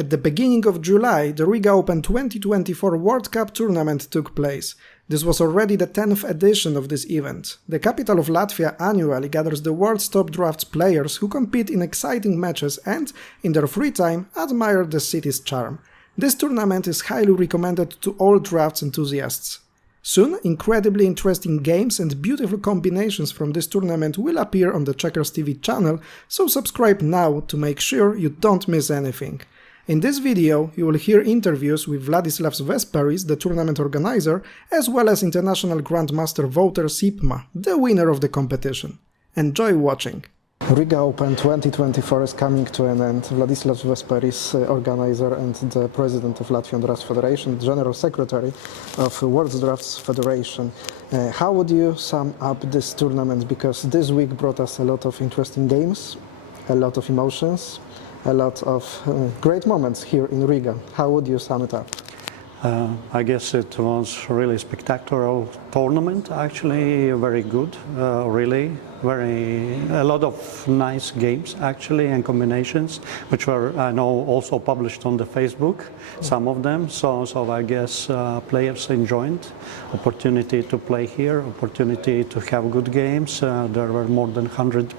At the beginning of July, the Riga Open 2024 World Cup tournament took place. This was already the 10th edition of this event. The capital of Latvia annually gathers the world's top draughts players who compete in exciting matches and, in their free time, admire the city's charm. This tournament is highly recommended to all draughts enthusiasts. Soon, incredibly interesting games and beautiful combinations from this tournament will appear on the checkersTV channel, so subscribe now to make sure you don't miss anything. In this video, you will hear interviews with Władysław Vesperis, the tournament organizer, as well as international grandmaster voter Sipma, the winner of the competition. Enjoy watching! Riga Open 2024 is coming to an end. Władysław Vesperis, organizer and the president of Latvian Draughts Federation, general secretary of World Draughts Federation. How would you sum up this tournament? Because this week brought us a lot of interesting games, a lot of emotions, a lot of great moments here in Riga. How would you sum it up? I guess it was really spectacular tournament, actually very good, really a lot of nice games actually and combinations, which were I know also published on the Facebook, some of them. So I guess players enjoyed opportunity to play here, opportunity to have good games. There were more than 100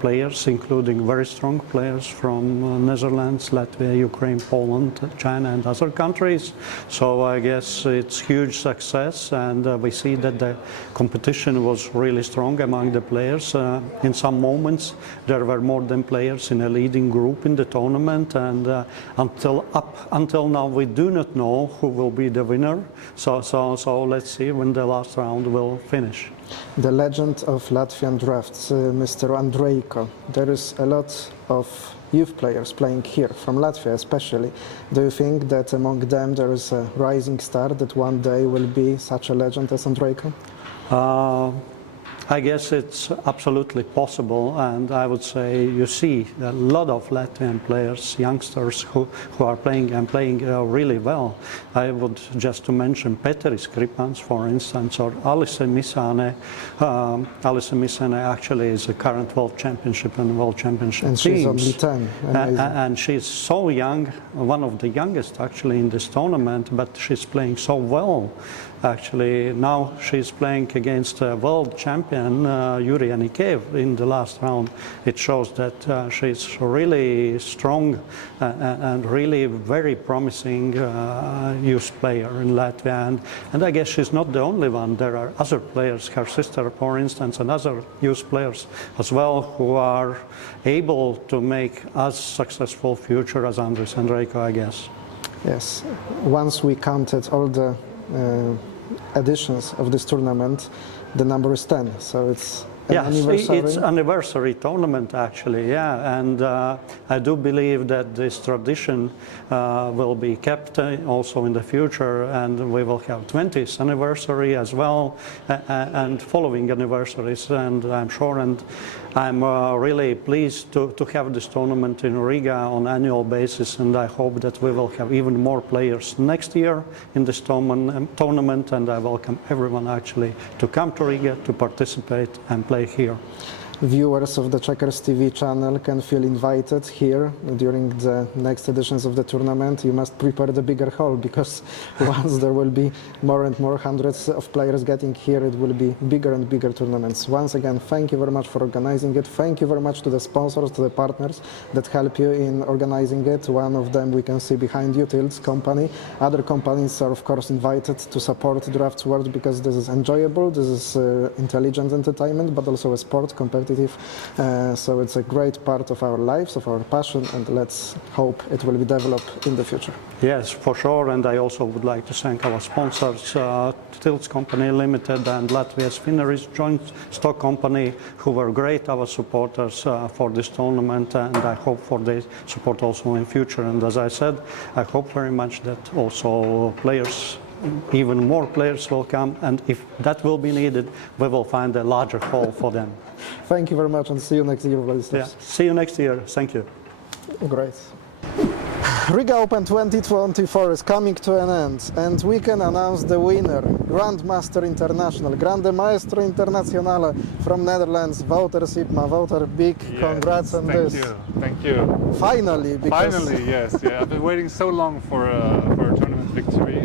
players, including very strong players from Netherlands, Latvia, Ukraine, Poland, China, and other countries. So I guess it's huge success, and we see that the competition was really strong among the players. In some moments there were more than players in a leading group in the tournament, and until now we do not know who will be the winner. So let's see when the last round will finish. The legend of Latvian draughts, Mr. Andrejko. There is a lot of youth players playing here, from Latvia especially. Do you think that among them there is a rising star that one day will be such a legend as Andrejko? I guess it's absolutely possible, and I would say you see a lot of Latvian players, youngsters who are playing and playing really well. I would just to mention Peteris Kripans, for instance, or Alise Misane. Alise Misane actually is a current world championship and world championship and teams. She's only 10. And she's so young, one of the youngest actually in this tournament, but she's playing so well. Actually, now she's playing against a world champion, Yuri Anikev, in the last round. It shows that she's really strong and really very promising youth player in Latvia. And I guess she's not the only one. There are other players, her sister, for instance, and other youth players as well, who are able to make as successful future as Andris Andrejko, I guess. Yes, once we counted all the editions of this tournament, the number is 10, so it's an anniversary. It's anniversary tournament actually, yeah, and I do believe that this tradition will be kept also in the future, and we will have 20th anniversary as well, and following anniversaries, and I'm sure, and I'm really pleased to have this tournament in Riga on an annual basis, and I hope that we will have even more players next year in this tournament, and I welcome everyone actually to come to Riga to participate and play here. Viewers of the checkersTV channel can feel invited here during the next editions of the tournament. You must prepare the bigger hall, because once there will be more and more hundreds of players getting here, it will be bigger and bigger tournaments. Once again, thank you very much for organizing it. Thank you very much to the sponsors, to the partners that help you in organizing it. One of them we can see behind you, Tilt's company. Other companies are of course invited to support Draughts World, because this is enjoyable, this is intelligent entertainment, but also a sport, competitive. So it's a great part of our lives, of our passion, and let's hope it will be developed in the future. Yes, for sure, and I also would like to thank our sponsors, Tilts Company Limited and Latvia's Finneris Joint Stock Company, who were great, our supporters for this tournament, and I hope for their support also in future. And as I said, I hope very much that also players, even more players will come, and if that will be needed, we will find a larger hall for them. Thank you very much, and see you next year, Władysław. Yeah, see you next year. Thank you. Great. Riga Open 2024 is coming to an end, and we can announce the winner, Grandmaster International, Grande Maestro Internazionale from Netherlands, Wouter Sipma. Wouter, big congrats on this. Thank you. Finally, because Finally, yes. Yeah, I've been waiting so long for a tournament victory.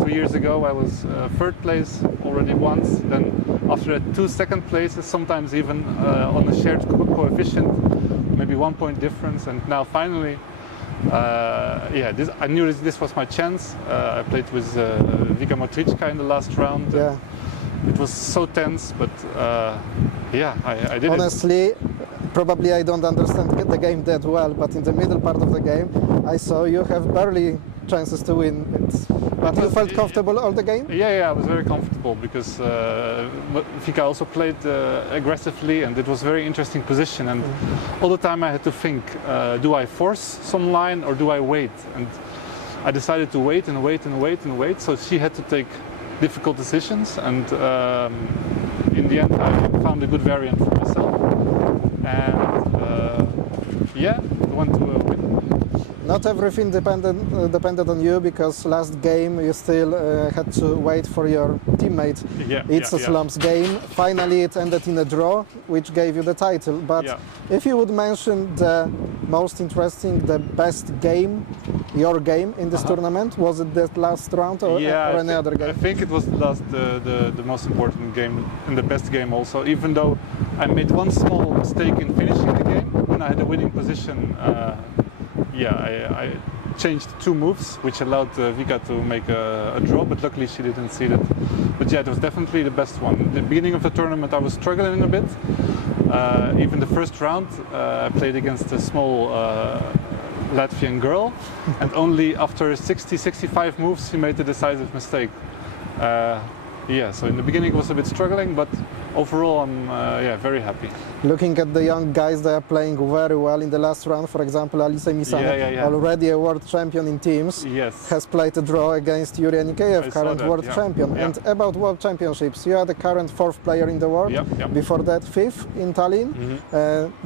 2 years ago, I was third place already once. Then, after that, 2 second places, sometimes even on a shared coefficient, maybe 1 point difference. And now, finally, I knew this was my chance. I played with Vika Motrička in the last round. yeah. It was so tense, but I did Honestly, probably I don't understand the game that well, but in the middle part of the game, I saw you have barely chances to win it. But you felt comfortable all the game? Yeah, I was very comfortable because Vika also played aggressively, and it was a very interesting position. And all the time I had to think, do I force some line or do I wait? And I decided to wait and wait and wait and wait. So she had to take difficult decisions, and in the end I found a good variant for myself. And went to a win. Not everything depended on you, because last game you still had to wait for your teammate. It's a slumps game. Finally it ended in a draw, which gave you the title. But if you would mention the most interesting, the best game, your game in this tournament, was it that last round or any other game? I think it was the most important game and the best game also, even though I made one small mistake in finishing the game when I had a winning position. I changed 2 moves, which allowed Vika to make a draw, but luckily she didn't see that. But yeah, it was definitely the best one. At the beginning of the tournament I was struggling a bit. Even the first round I played against a small Latvian girl, and only after 60-65 moves she made the decisive mistake. So in the beginning it was a bit struggling, but overall I'm very happy. Looking at the young guys, they are playing very well. In the last round, for example, Alice Misana, already a world champion in teams, has played a draw against Yuri Anikeyev, current world champion. And about world championships, you are the current 4th player in the world. Before that, 5th in Tallinn.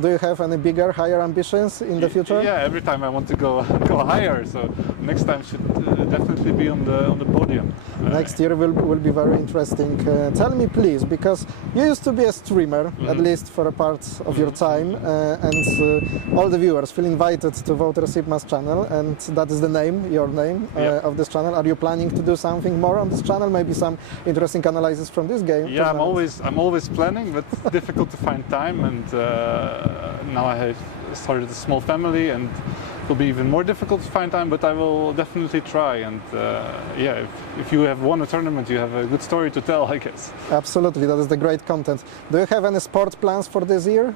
Do you have any bigger, higher ambitions in the future? Yeah, every time I want to go higher. So next time should definitely be on the podium. Next year will be very interesting. Tell me, please, because you used to be a streamer, at least for a part of your time, and all the viewers feel invited to Wouter Sipma's channel, and that is your name of this channel. Are you planning to do something more on this channel? Maybe some interesting analysis from this game? Yeah, I'm always planning, but it's difficult to find time. And now I have started a small family, and it will be even more difficult to find time. But I will definitely try. And if you have won a tournament, you have a good story to tell, I guess. Absolutely, that is the great content. Do you have any sport plans for this year?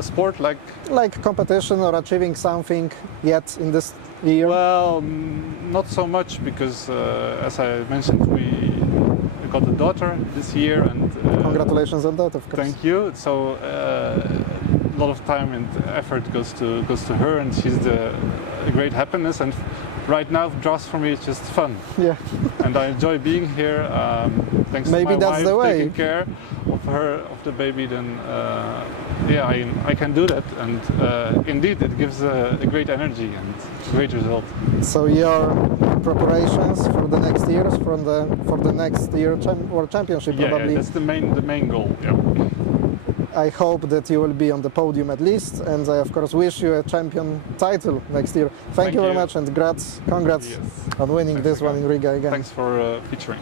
Sport like competition or achieving something yet in this year? Well, not so much, because as I mentioned, we got a daughter this year, and congratulations on that, of course. Thank you. So a lot of time and effort goes to her, and she's a great happiness. And right now, draws for me is just fun. Yeah. And I enjoy being here. Thanks to my wife taking care of the baby. Then I can do that, and indeed it gives a great energy and a great result. So your preparations for the next years, for the next year World Championship, probably. Yeah, that's the main goal. Yeah. I hope that you will be on the podium at least, and I of course wish you a champion title next year. Thank you very much, and congrats on winning this one in Riga again. Thanks for featuring.